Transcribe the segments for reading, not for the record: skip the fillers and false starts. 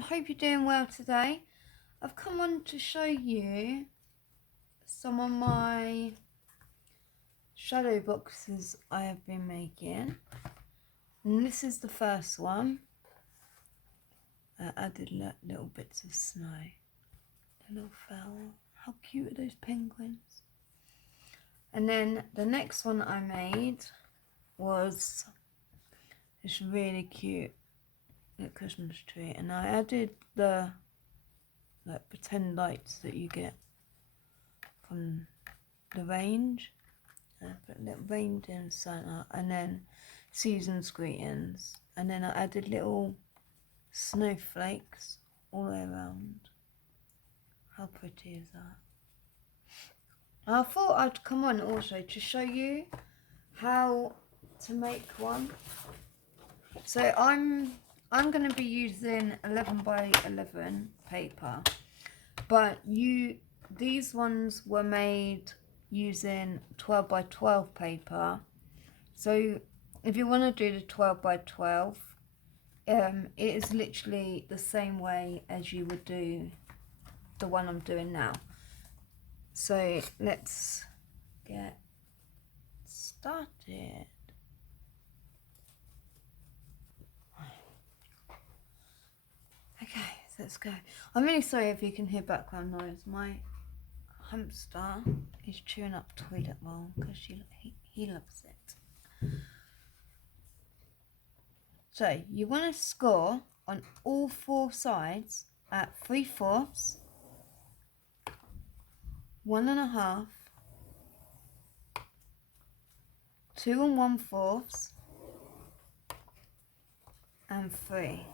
hope you're doing well today. I've come on to show you some of my shadow boxes I have been making. And this is the first one. I added little bits of snow. A little flower. How cute are those penguins? And then the next one I made was this really cute Christmas tree, and I added the pretend lights that you get from the range. I put little reindeer in Santa, and then season's greetings, and then I added little snowflakes all the way around. How pretty is that? I thought I'd come on also to show you how to make one. So I'm going to be using 11 by 11 paper, but these ones were made using 12 by 12 paper. So if you want to do the 12 by 12, it is literally the same way as you would do the one I'm doing now. So let's get started. Okay, so let's go. I'm really sorry if you can hear background noise. My hamster is chewing up toilet roll because he loves it. So you want to score on all four sides at 3/4, 1 1/2, 2 1/4, and 3.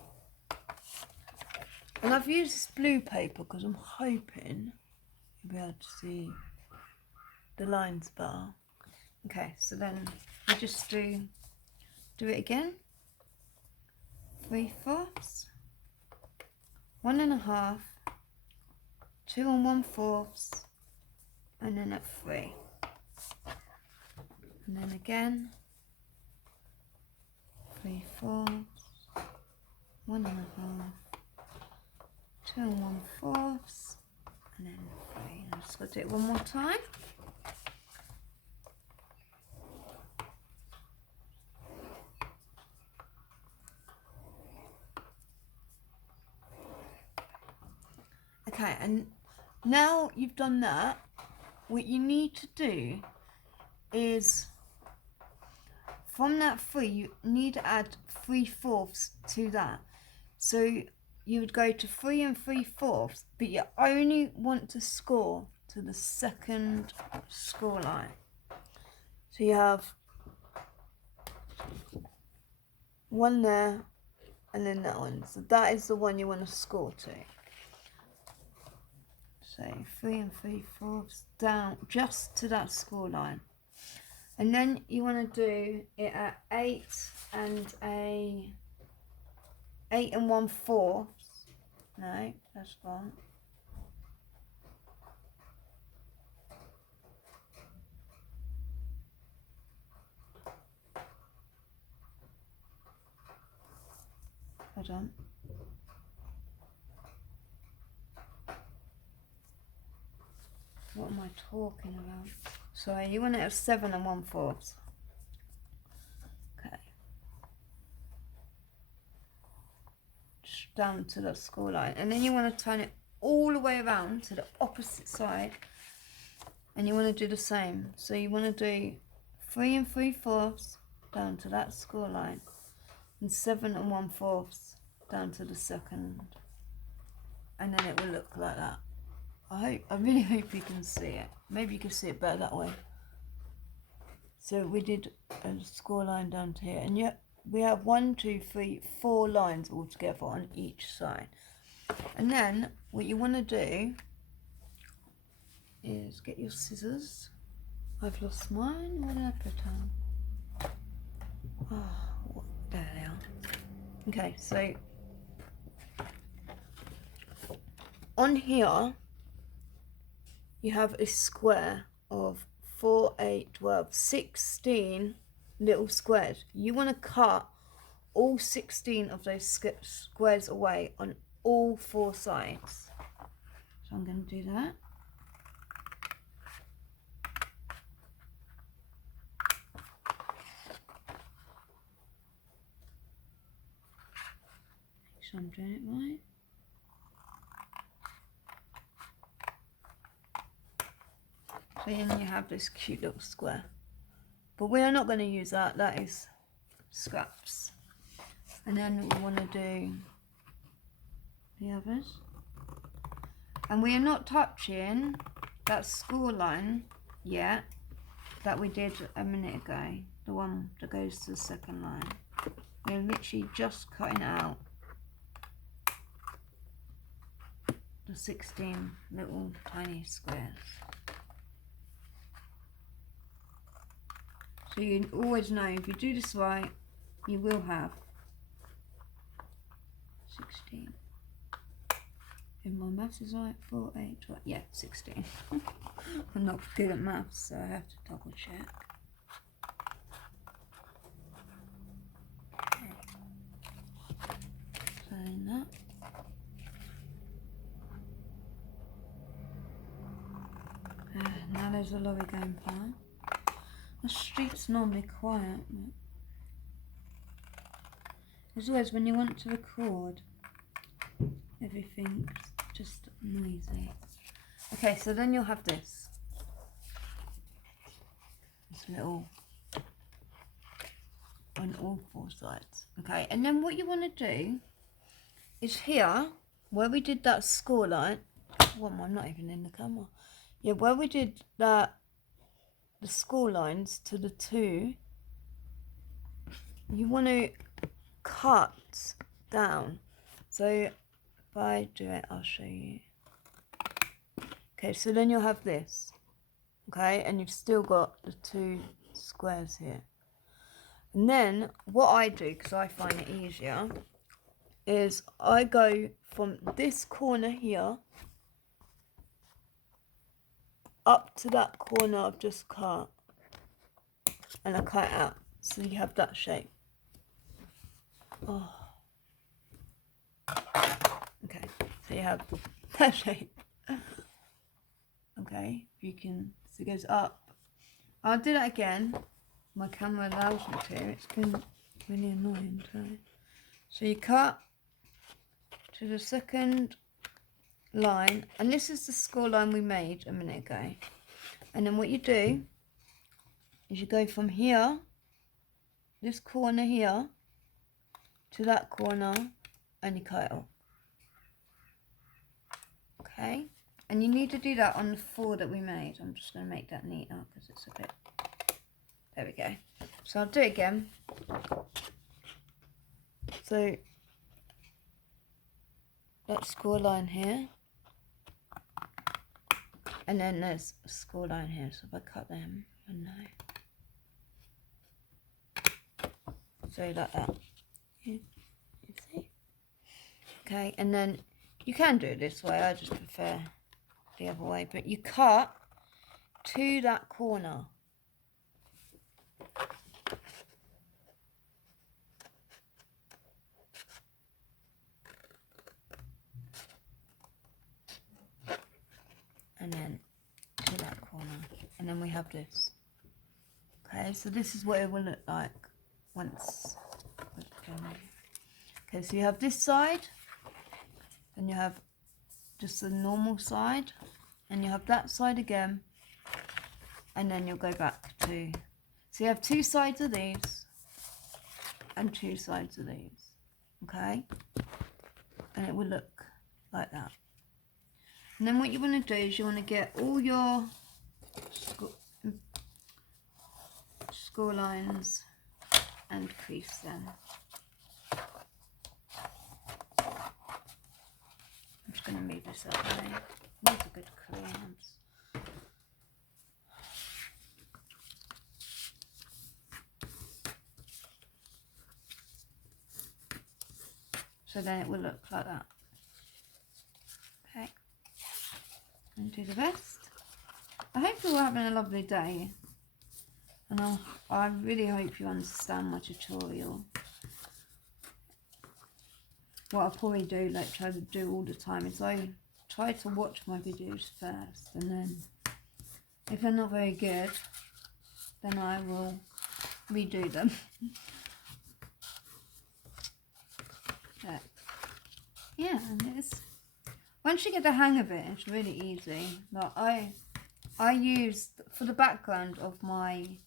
And I've used this blue paper because I'm hoping you'll be able to see the lines better. Okay, so then we just do it again. 3/4, 1 1/2, 2 1/4, and then at 3. And then again, 3/4, 1 1/2, 2 1/4, and then 3. I'm just going to do it one more time. Okay, and now you've done that, what you need to do is from that 3, you need to add 3/4 to that. So you would go to 3 3/4, but you only want to score to the second score line. So you have one there, and then that one. So that is the one you want to score to. So 3 3/4 down just to that score line. And then you want to do it at 8 1/4. No, that's wrong. Hold on. What am I talking about? Sorry, you want it at 7 1/4. Okay. Just down to the score line. And then you want to turn it all the way around to the opposite side. And you want to do the same. So you want to do 3 3/4 down to that score line. And 7 1/4 down to the second. And then it will look like that. I really hope you can see it. Maybe you can see it better that way. So we did a score line down to here, and yet we have 1 2 3 4 lines all together on each side. And then what you want to do is get your scissors. I've lost mine. Where did I put them? Oh, there they are. Okay, so on here you have a square of 4, 8, 12, 16 little squares. You want to cut all 16 of those squares away on all 4 sides. So I'm going to do that. Make sure I'm doing it right. So then you have this cute little square. But we are not going to use that. That is scraps. And then we want to do the others. And we are not touching that score line yet that we did a minute ago. The one that goes to the second line. We're literally just cutting out the 16 little tiny squares. So you always know if you do this right, you will have 16. If my maths is right, 4, 8, 12, yeah, 16. I'm not good at maths, so I have to double check. Okay. So that. Now there's a lorry going by. The street's normally quiet, but as always when you want to record, everything's just noisy. Okay, so then you'll have this little on all 4 sides. Okay, and then what you want to do is here, where we did that score line, I'm not even in the camera. Yeah, where we did that, the score lines to the 2, you want to cut down. So if I do it, I'll show you. Okay, so then you'll have this. Okay, and you've still got the 2 squares here. And then what I do, because I find it easier, is I go from this corner here up to that corner I've just cut, and I cut it out so you have that shape. Oh. Okay, so you have that shape. Okay, you can, so it goes up. I'll do that again. My camera allows me to. It's been really annoying today. So you cut to the second line, and this is the score line we made a minute ago. And then what you do is you go from here, this corner here, to that corner, and you cut it off. Okay, and you need to do that on the 4 that we made. I'm just going to make that neater because it's a bit, there we go. So I'll do it again. So that score line here, and then there's a score line here, so if I cut them, I know. So like that. You see? Okay, and then you can do it this way, I just prefer the other way, but you cut to that corner. And then to that corner, and then we have this. Okay, so this is what it will look like once. Okay, so you have this side, then you have just the normal side, and you have that side again, and then you'll go back to, so you have 2 sides of these and 2 sides of these. Okay, and it will look like that. And then what you want to do is you want to get all your score lines and crease them. I'm just going to move this out of the way. These are good crayons. So then it will look like that. Okay. And do the rest. I hope you're having a lovely day. And I really hope you understand my tutorial. what I probably do, like try to do all the time, is I try to watch my videos first, and then if they're not very good, then I will redo them. But yeah, and it's, once you get the hang of it, it's really easy. Like I used, for the background of my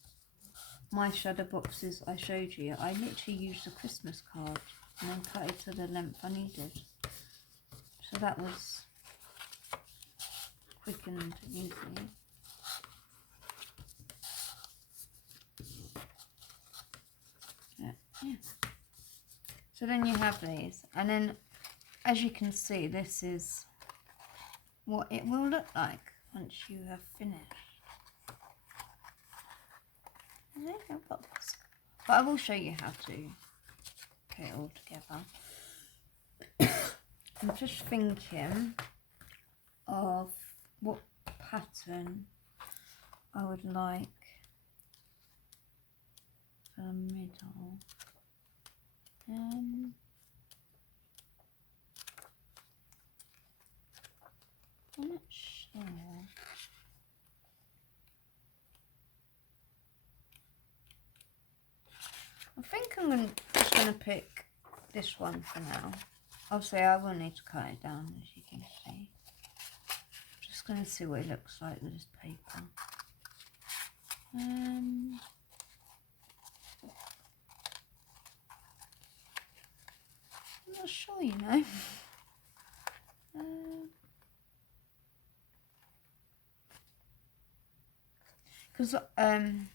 shadow boxes I showed you, I literally used a Christmas card and then cut it to the length I needed. So that was quick and easy. Yeah. So then you have these, and then as you can see, this is what it will look like once you have finished. But I will show you how to get it all together. I'm just thinking of what pattern I would like for the middle. I'm not sure. I think I'm just going to pick this one for now. Obviously I will need to cut it down, as you can see. Just going to see what it looks like with this paper. I'm not sure, you know. Because I'm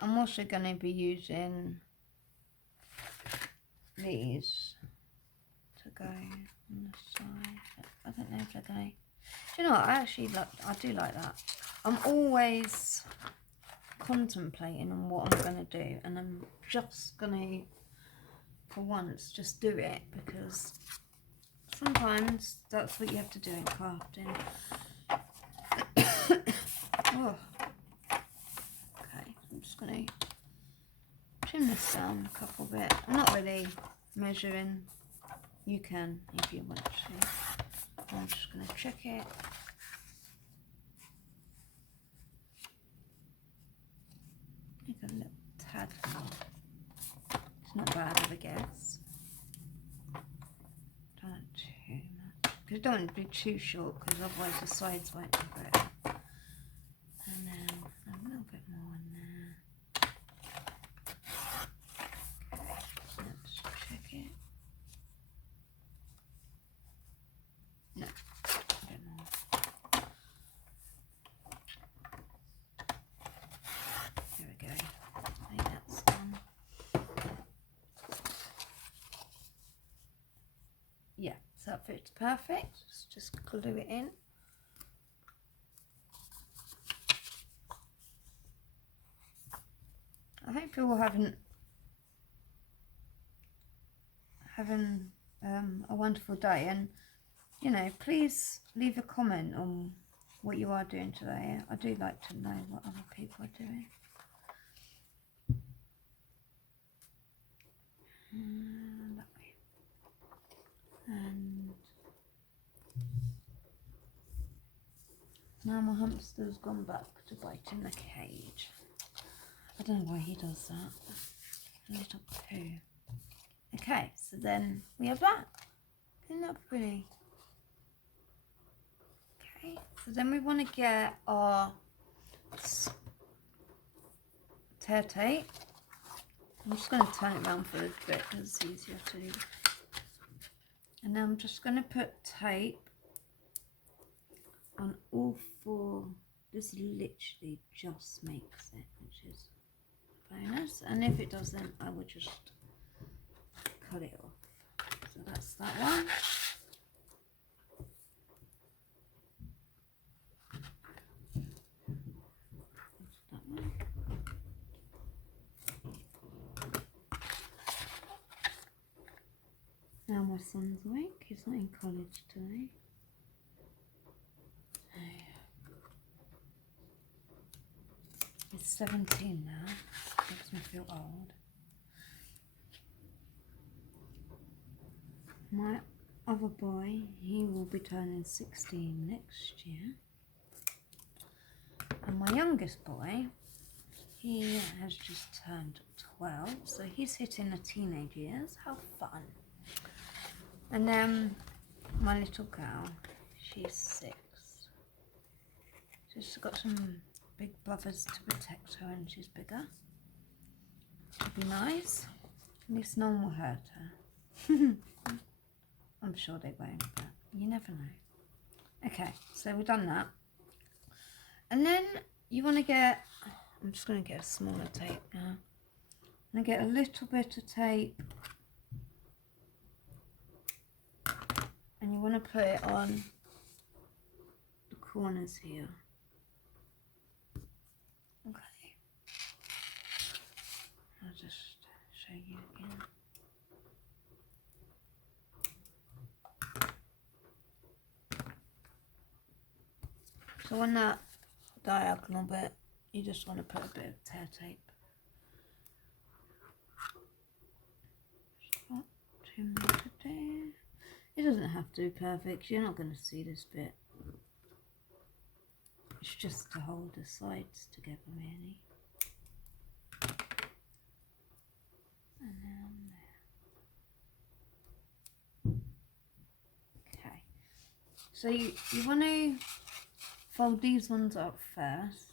also going to be using these to go on the side. I don't know if they're going to... Do you know what? I do like that. I'm always contemplating on what I'm going to do, and I'm just going to, for once, just do it, because sometimes that's what you have to do in crafting. Oh. Okay, I'm just going to trim this down a couple bit. I'm not really measuring. You can if you want to. I'm just going to check it. Make a little tad more. It's not bad of a guess. Don't too much. Because don't want it to be too short, because otherwise the sides won't be great. And then a little bit more in there. Okay, let's check it. No, a bit more. There we go. I think that's done. Yeah, so that fits perfect. Let's just glue it in. I hope you're all having a wonderful day, and you know, please leave a comment on what you are doing today. I do like to know what other people are doing. That way. And now my hamster's gone back to biting the cage. I don't know why he does that. A little poo. Okay, so then we have that. Isn't that pretty? Okay, so then we want to get our tear tape. I'm just going to turn it around for a bit because it's easier to do. And then I'm just going to put tape on all four. This literally just makes it, which is bonus. And if it doesn't, I will just cut it off. So that's that one. Now my son's awake, he's not in college today. He's 17 now, makes me feel old. other boy, he will be turning 16 next year. And my youngest boy, he has just turned 12, so he's hitting the teenage years. How fun. And then my little girl, she's 6. She's got some big brothers to protect her and she's bigger. It'll be nice. At least no one will hurt her. I'm sure they won't, but you never know. Okay, so we've done that. And then you want to get, I'm just going to get a smaller tape now. I'm going to get a little bit of tape. And you want to put it on the corners here. Okay. I'll just show you again. So on that diagonal bit, you just want to put a bit of tear tape. Not too much to do. It doesn't have to be perfect. You're not going to see this bit. It's just to hold the sides together, really. And then there. Okay. So you want to fold these ones up first.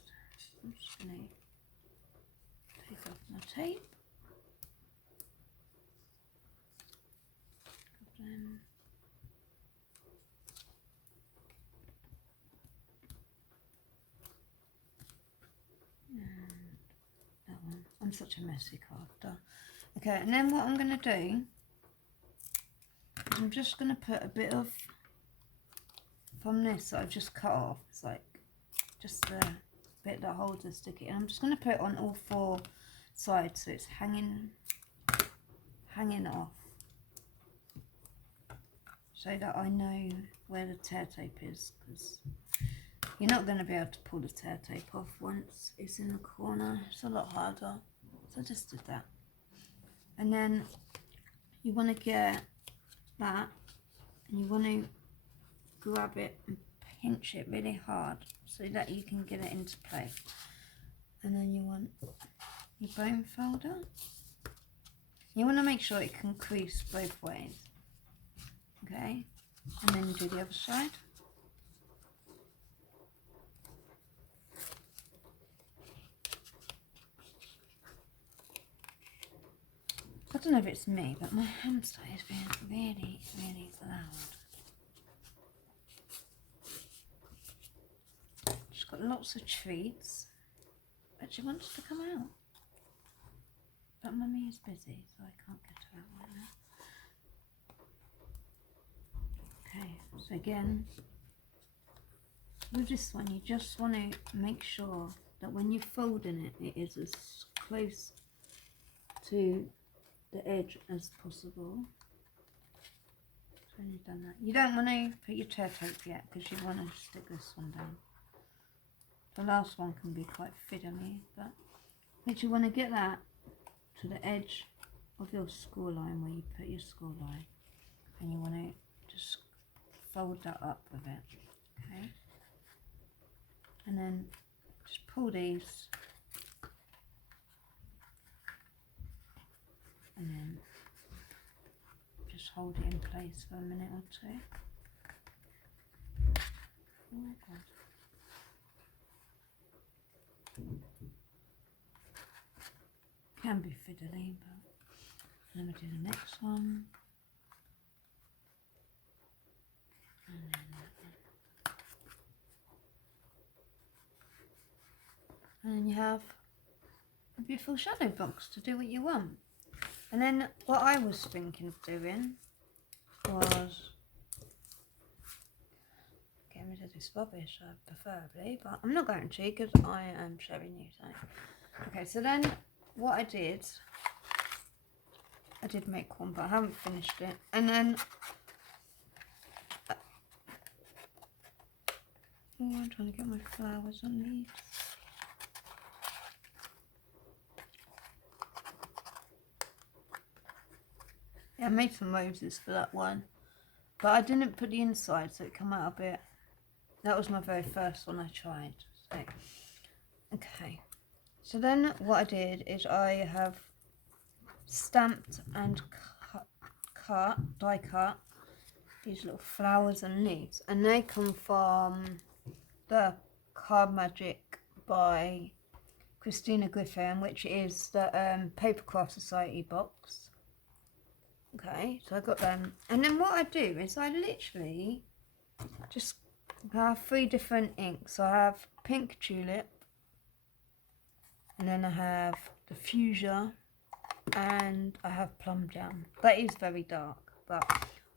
I'm just going to take off my tape. Then that one. I'm such a messy crafter. Okay, and then what I'm going to do is I'm just going to put a bit of, from this that I've just cut off, it's like just the bit that holds the sticky, and I'm just going to put it on all 4 sides so it's hanging off, so that I know where the tear tape is, because you're not going to be able to pull the tear tape off once it's in the corner. It's a lot harder. So I just did that. And then you want to get that, and you want to grab it and pinch it really hard so that you can get it into place. And then you want your bone folder. You want to make sure it can crease both ways. Okay, and then you do the other side. I don't know if it's me, but my hamster is being really, really loud. She's got lots of treats, but she wants to come out. But Mummy is busy, so I can't get her out right now. Okay, so again, with this one, you just want to make sure that when you're folding it, it is as close to the edge as possible. So when you've done that, you don't want to put your tear tape yet, because you want to stick this one down. The last one can be quite fiddly, but you want to get that to the edge of your score line where you put your score line, and you want to just fold that up with it. Okay, and then just pull these, and then just hold it in place for a minute or 2. Oh God. Can be fiddly, but then we do the next one, and then that one. And then you have a beautiful shadow box to do what you want. And then what I was thinking of doing was getting rid of this rubbish, preferably, but I'm not going to, because I am showing you something. Okay, so then what I did make one, but I haven't finished it. And then oh, I'm trying to get my flowers on these. Yeah, I made some roses for that one. but I didn't put the inside, so it came out a bit. That was my very first one I tried. So, okay. So then what I did is I have stamped and die cut these little flowers and leaves, and they come from the Card Magic by Christina Griffin, which is the Papercraft Society box. Okay, so I got them, and then what I do is I literally just have 3 different inks. So I have pink tulip, and then I have the fuchsia, and I have plum jam. That is very dark, but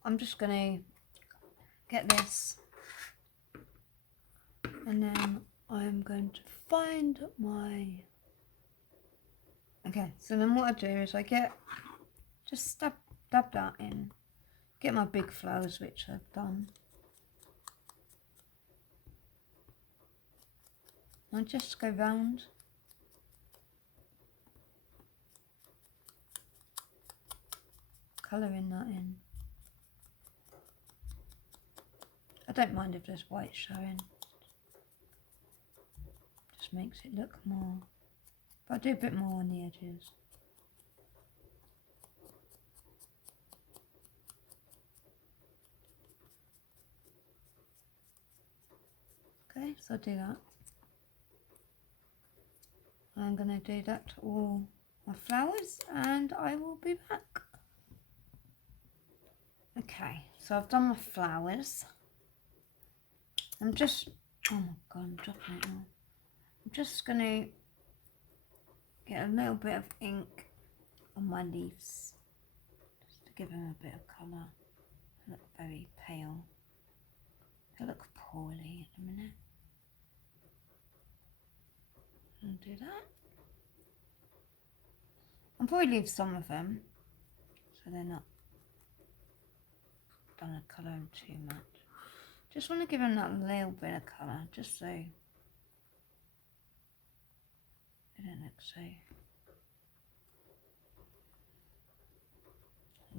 I'm just gonna get this, and then I'm going to find my. Okay, so then what I do is I just dab that in, get my big flowers, which I've done. I just go round. Colouring that in. I don't mind if there's white showing. Just makes it look more. But I do a bit more on the edges. Okay, so I do that. I'm going to do that to all my flowers, and I will be back. Okay, so I've done my flowers. I'm just, oh my god, I'm dropping it all. I'm just going to get a little bit of ink on my leaves, just to give them a bit of colour. They look very pale. They look poorly at the minute. I'll do that. I'll probably leave some of them, so they're not gonna colour them too much. Just want to give them that little bit of colour, just so they don't look so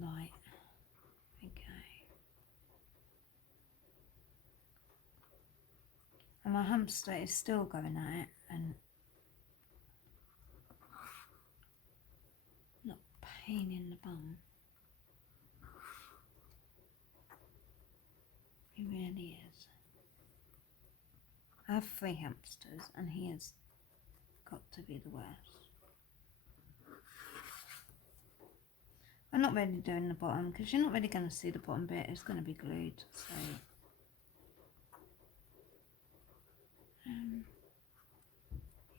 light. Okay. And my hamster is still going at it and not pain in the bum. He really is. I have 3 hamsters and he has got to be the worst. I'm not really doing the bottom because you're not really going to see the bottom bit. It's going to be glued. So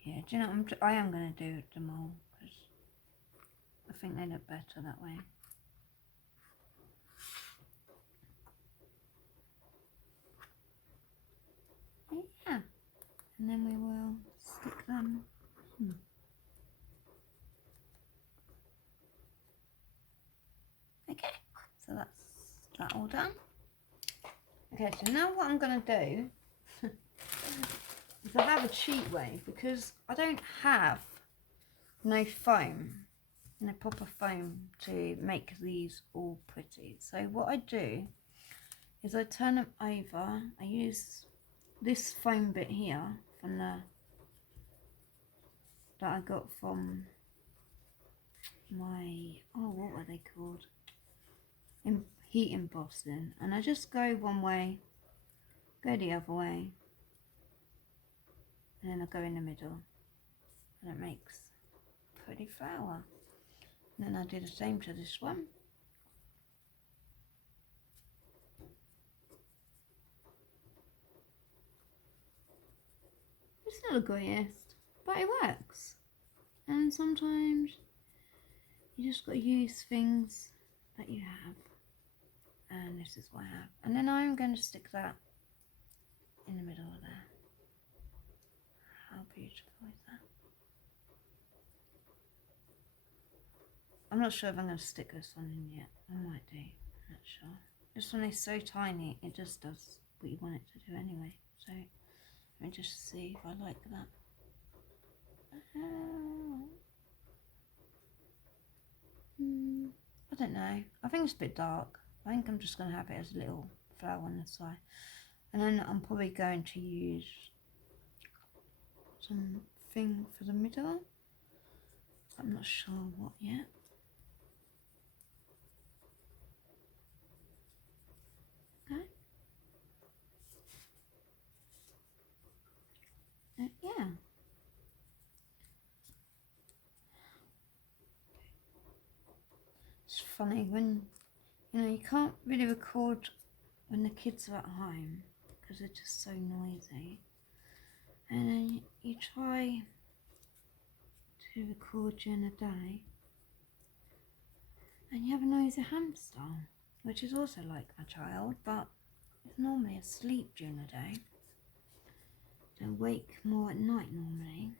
yeah, do you know what I am going to do them all because I think they look better that way. Yeah, and then we will stick them. Okay, so that's that all done. Okay, so now what I'm going to do is I have a cheat way because I don't have no foam, no proper foam to make these all pretty. So what I do is I turn them over. I use this foam bit here from that I got from my, oh, what were they called? Heat embossing, and I just go one way, go the other way, and then I go in the middle, and it makes a pretty flower. And then I do the same to this one. It's not the greatest, but it works. And sometimes you just got to use things that you have. And this is what I have. And then I'm going to stick that in the middle of there. How beautiful is that? I'm not sure if I'm going to stick this one in yet. I might do. I'm not sure. This one is so tiny, it just does what you want it to do anyway. So let me just see if I like that. I don't know. I think it's a bit dark. I think I'm just going to have it as a little flower on the side. And then I'm probably going to use something for the middle. I'm not sure what yet. Okay. Yeah. It's funny when, you know, you can't really record when the kids are at home because they're just so noisy. And then you try to record during the day and you have a noisy hamster, which is also like my child, but it's normally asleep during the day. They wake more at night normally.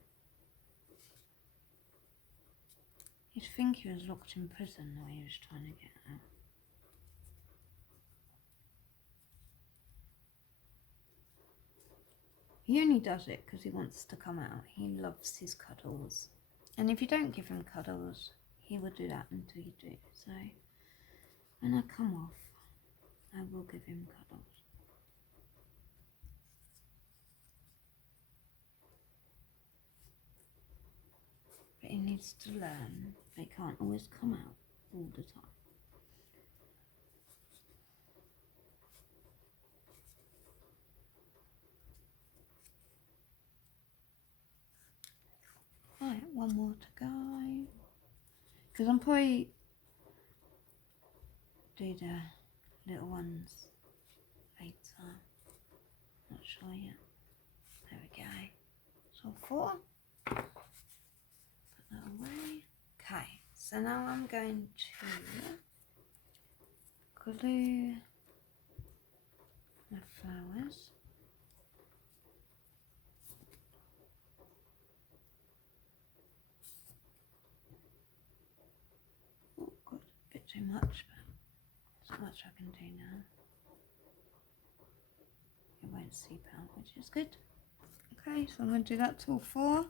You'd think he was locked in prison while he was trying to get out. He only does it because he wants to come out. He loves his cuddles. And if you don't give him cuddles, he will do that until you do. So when I come off, I will give him cuddles. But he needs to learn they can't always come out all the time. Right, one more to go. Because I'm probably do the little ones later. Not sure yet. There we go. So 4. Put that away. Okay, so now I'm going to glue my flowers. Oh, got a bit too much, but there's not much I can do now. It won't seep out, which is good. Okay, so I'm going to do that till 4.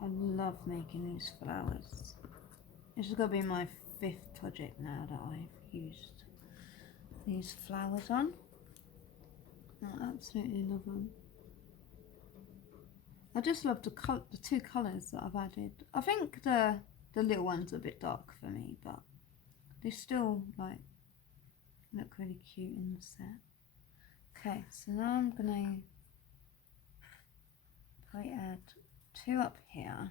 I love making these flowers. This is going to be my 5th project now that I've used these flowers on. I absolutely love them. I just love the 2 colours that I've added. I think the little ones are a bit dark for me, but they still like look really cute in the set. Okay, so now I'm gonna probably add 2 up here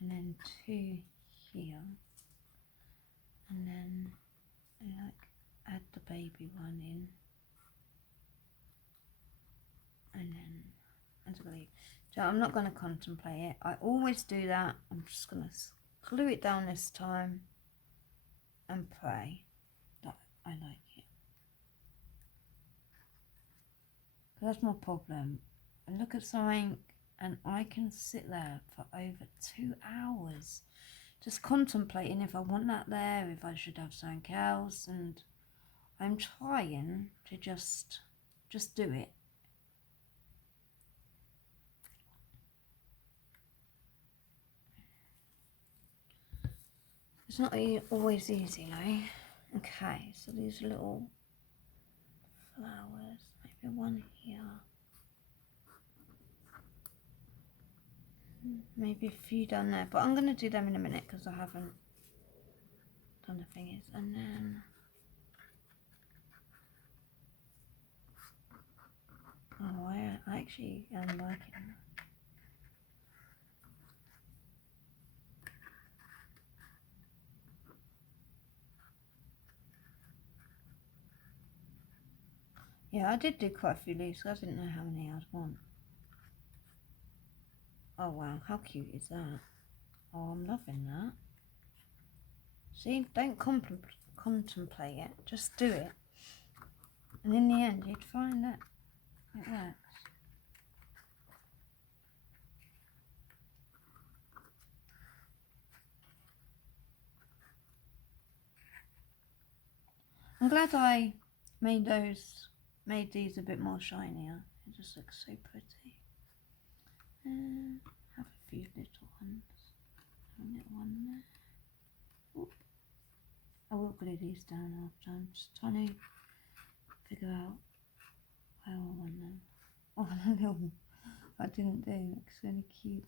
and then 2 here, and then like add the baby one in, and then so I'm not going to contemplate it. I always do that. I'm just going to glue it down this time and pray that I like it. That's my problem. I look at something and I can sit there for over 2 hours just contemplating if I want that there, if I should have something else, and I'm trying to just do it. It's not always easy, though. Okay, so these little flowers, maybe one here, maybe a few down there, but I'm going to do them in a minute because I haven't done the fingers. And then I actually am liking that. Yeah, I did do quite a few leaves, so I didn't know how many I'd want. Oh wow, how cute is that? Oh, I'm loving that. See, don't contemplate it, just do it. And in the end, you'd find that it works. I'm glad I made these a bit more shinier. It just looks so pretty. Have a few little ones. Have a little one there. Oop. I will glue these down after. I'm just trying to figure out where I want them. Oh, a little. I didn't do. It looks really cute.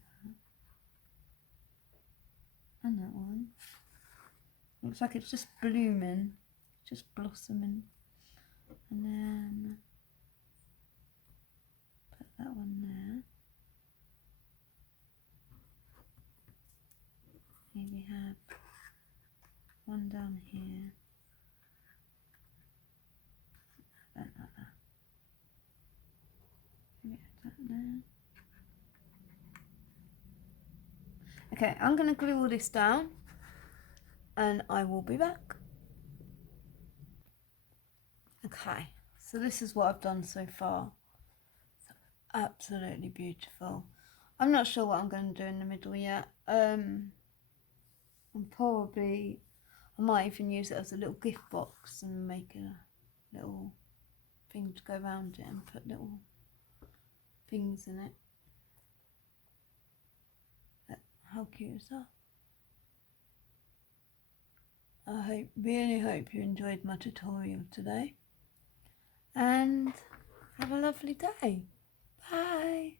And that one. Looks like it's just blooming, just blossoming. And then put that one there. Maybe have one down here. I don't like that. Maybe have that there. Okay, I'm going to glue all this down and I will be back. Okay, so this is what I've done so far. It's absolutely beautiful. I'm not sure what I'm going to do in the middle yet. I might even use it as a little gift box and make a little thing to go around it and put little things in it. How cute is that? I really hope you enjoyed my tutorial today and have a lovely day. Bye.